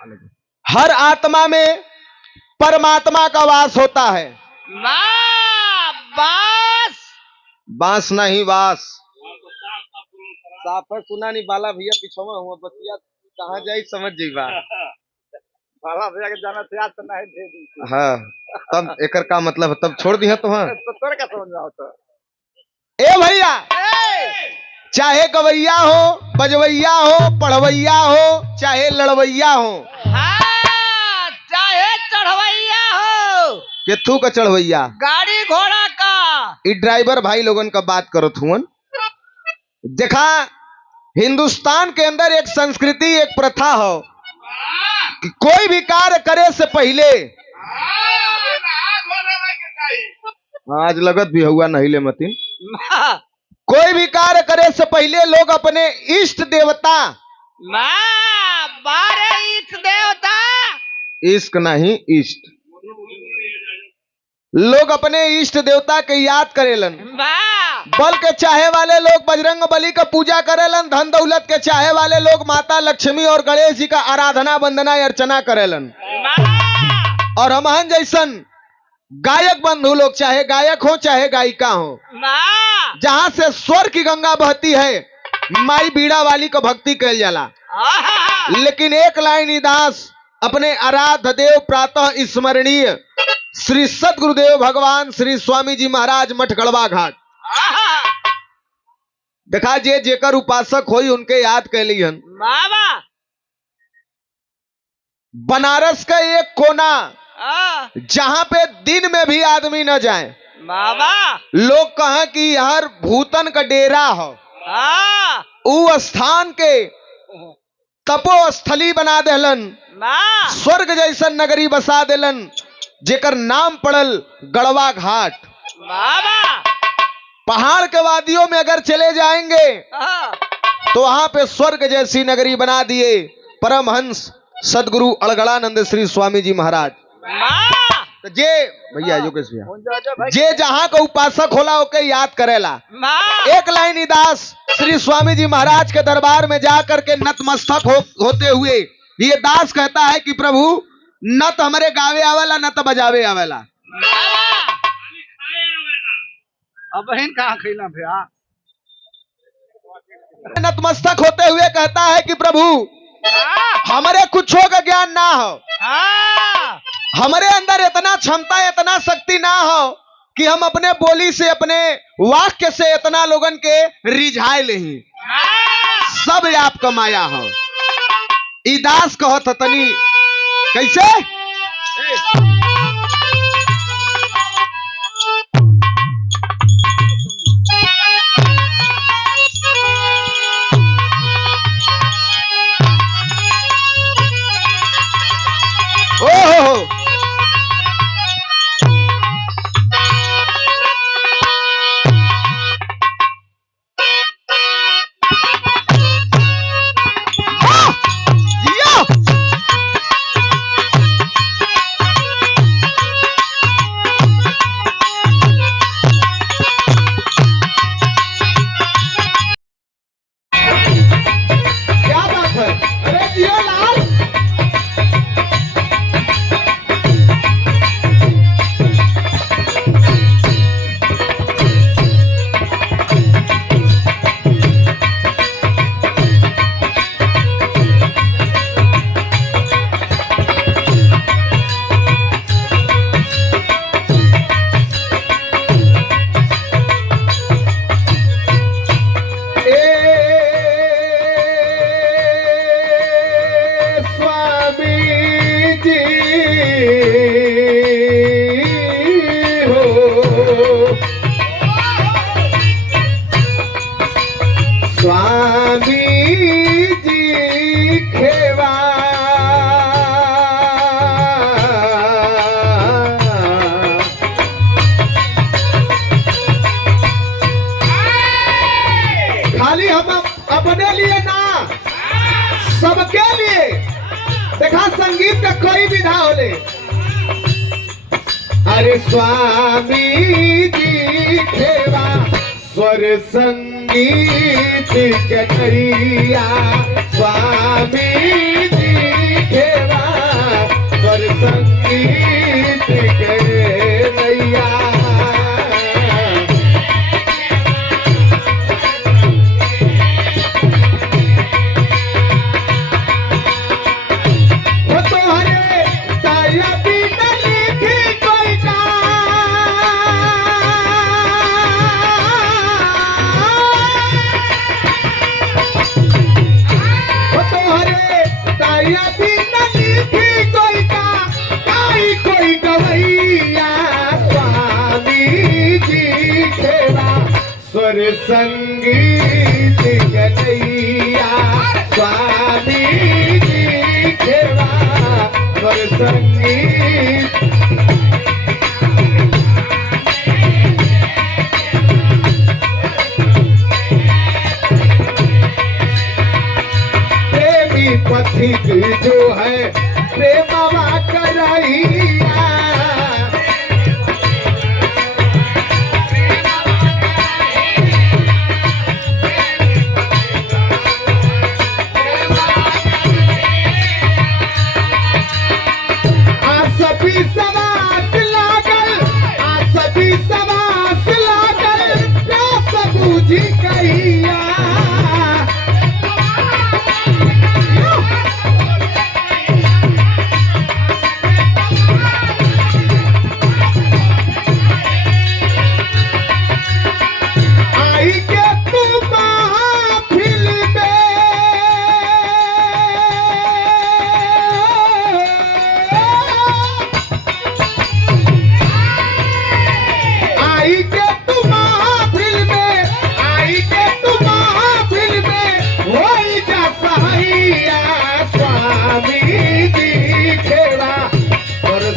हर आत्मा में परमात्मा का वास होता है। बास बांस नहीं वास साफर सुना नहीं बाला भैया पिछवा हुआ बतिया कहाँ जाई समझ जाइबा। बाला भैया के जाना से आज तो नहीं दे दी। हाँ तब एकर का मतलब तब छोड़ दिया तो हाँ तो तोर का समझ आओ तो ए भैया चाहे गवैया हो बजवैया हो पढ़वैया हो चाहे लड़वैया हो हाँ, चाहे चढ़वैया हो केथू का चढ़वैया गाड़ी घोड़ा का ई ड्राइवर भाई लोगन का बात करो थुअन। देखा हिंदुस्तान के अंदर एक संस्कृति एक प्रथा हो कि कोई भी कार्य करे से पहले आज लगत भी हुआ नहीं ले मतीन कोई भी कार्य करे से पहले लोग अपने इष्ट देवता बारे इष्ट देवता इश्क नहीं इष्ट लोग अपने इष्ट देवता के याद करेलन। बल के चाहे वाले लोग बजरंग बली का पूजा करेलन। धन दौलत के चाहे वाले लोग माता लक्ष्मी और गणेश जी का आराधना वंदना अर्चना करेलन। और हमहन जैसन गायक बंधु लोग चाहे गायक हो चाहे गायिका हो जहां से स्वर की गंगा बहती है माई बीड़ा वाली को भक्ति कल जाला। लेकिन एक लाइन ई दास अपने आराध्य देव प्रातः स्मरणीय श्री सतगुरुदेव भगवान श्री स्वामी जी महाराज मठ गढ़वा घाट देखा जे जेकर उपासक होई उनके याद कैली हन। बनारस का एक कोना जहां पे दिन में भी आदमी न जाए लोग कहा कि हर भूतन का डेरा हो उ स्थान के तपो स्थली बना देलन स्वर्ग जैसन नगरी बसा देलन जेकर नाम पड़ल गढ़वा घाट। पहाड़ के वादियों में अगर चले जाएंगे तो वहां पे स्वर्ग जैसी नगरी बना दिए परमहंस सदगुरु अड़गड़ानंद श्री स्वामी जी महाराज। तो जे भैया योगेश भैया जे जहां का उपासक होला ओके याद करेला। एक लाइन दास श्री स्वामी जी महाराज के दरबार में जाकर के नतमस्तक होते हुए ये दास कहता है कि प्रभु न तो हमारे गावे आवेला न तो बजावे आवेला। अब बहन कहाँ खेला भैया नतमस्तक होते हुए कहता है कि प्रभु हमारे कुछों का ज्ञान ना हो हमारे अंदर इतना क्षमता इतना शक्ति ना हो कि हम अपने बोली से अपने वाक्य से इतना लोगन के रिझाए ले सब आपका माया हो। ई दास कहत तनी कैसे ओहो अपने लिए ना सबके लिए। देखा संगीत का कोई विधा होले अरे स्वामी जी खेवा स्वर संगीत के करिया स्वामी जी खेवा लिखी कोई का गाई कोई गवैया स्वामी जी खेला स्वर संगीत गनैया स्वामी जी खेला स्वर संगीत पथिक जो है प्रेमवा करैया सभी समास लागल सभी समास लागल प्यास बूझी कहिया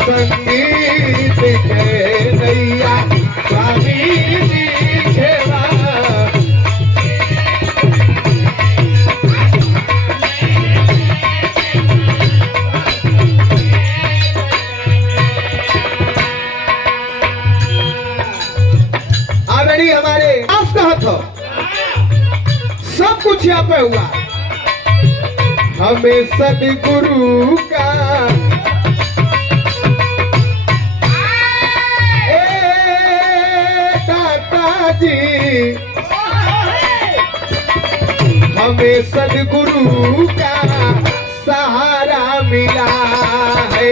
संगीत के नैया स्वामी जी खेला आदरणीय हमारे आस कहत हो सब कुछ यहाँ पे हुआ हमें सदगुरु का जी हमें सदगुरु का सहारा मिला है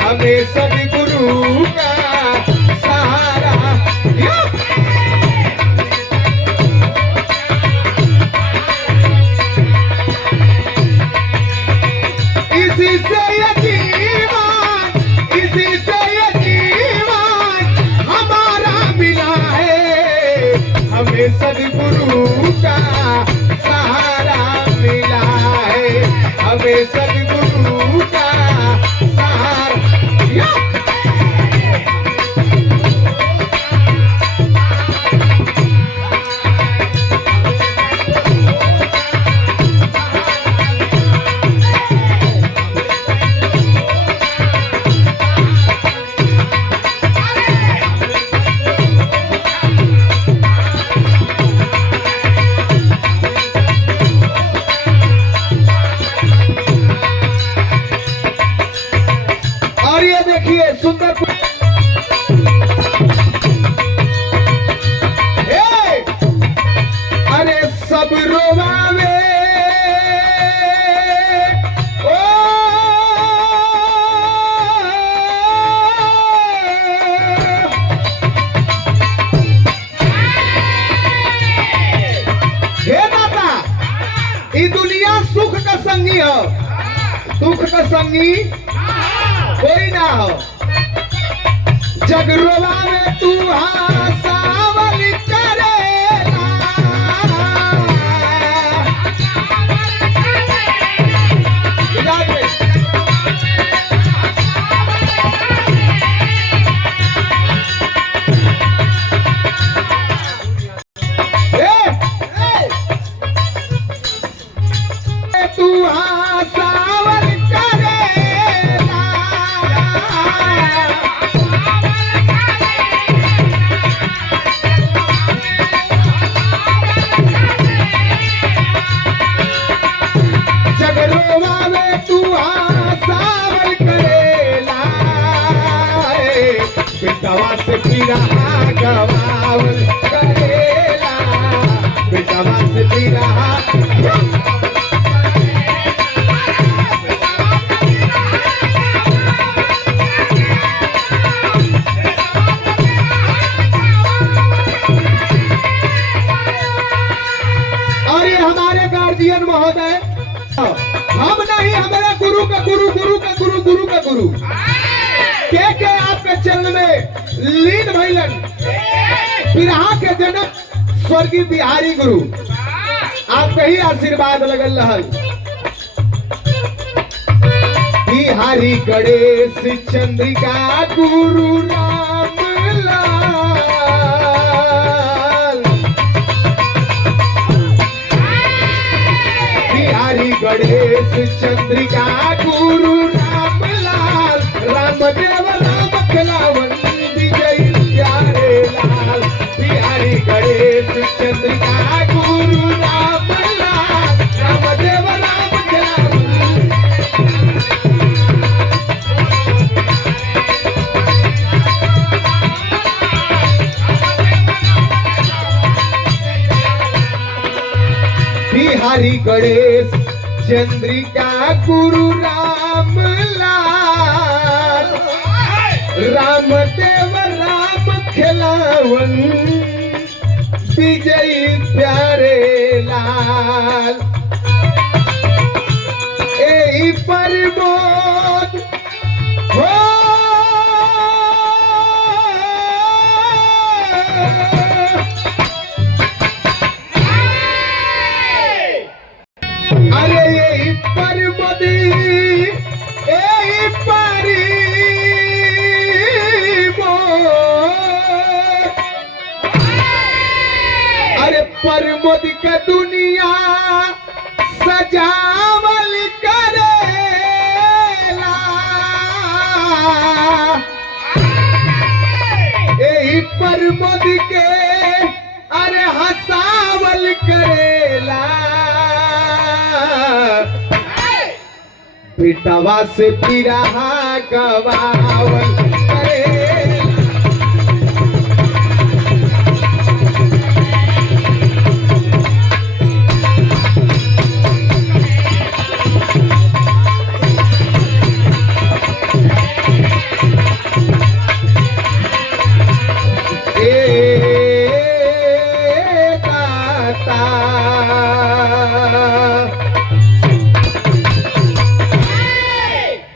हमें सदगुरु का सहारा इसी से ये जीवन इसी से ये जीवन हमारा मिला है हमें सदगुरु का सहारा मिला है हमें सदगुरु का सहारा सुंदर अरे सब रोवावे ओ हे दाता ये दुनिया सुख का संगी हो दुख का संगी कोई ना हो जगरुआ में तू सावल करेला तू सावल करेला बेटवा से पीरा गवावल करेला बेटवा से पीरा और ये हमारे गार्जियन महोदय हम नहीं हमारे गुरु का गुरु गुरु का गुरु गुरु के आपके चरण में लीन भइलन। बिरहा के जनक स्वर्गीय बिहारी गुरु आपके ही आशीर्वाद लगल रहल। बिहारी गणेश चंद्रिका गुरु राम लाल। बिहारी गणेश चंद्रिका गुरु राम लाल। रामदेव राम खिलावन विजय प्यारे लाल। बिहारी गणेश चंद्रिका गुरु राम लाल। रामदेव राम खिलावन। बिहारी गणेश चंद्रिका गुरु राम लाल। रामदेव राम खिलावन विजयी प्यारे लाल। ए प्रमोद हो अरे यही परमदी यही परी अरे परमदी का दुनिया सजावल करेला। यही परमदी के अरे हसावल करेला। पिटवा से पिरहा गवावल करे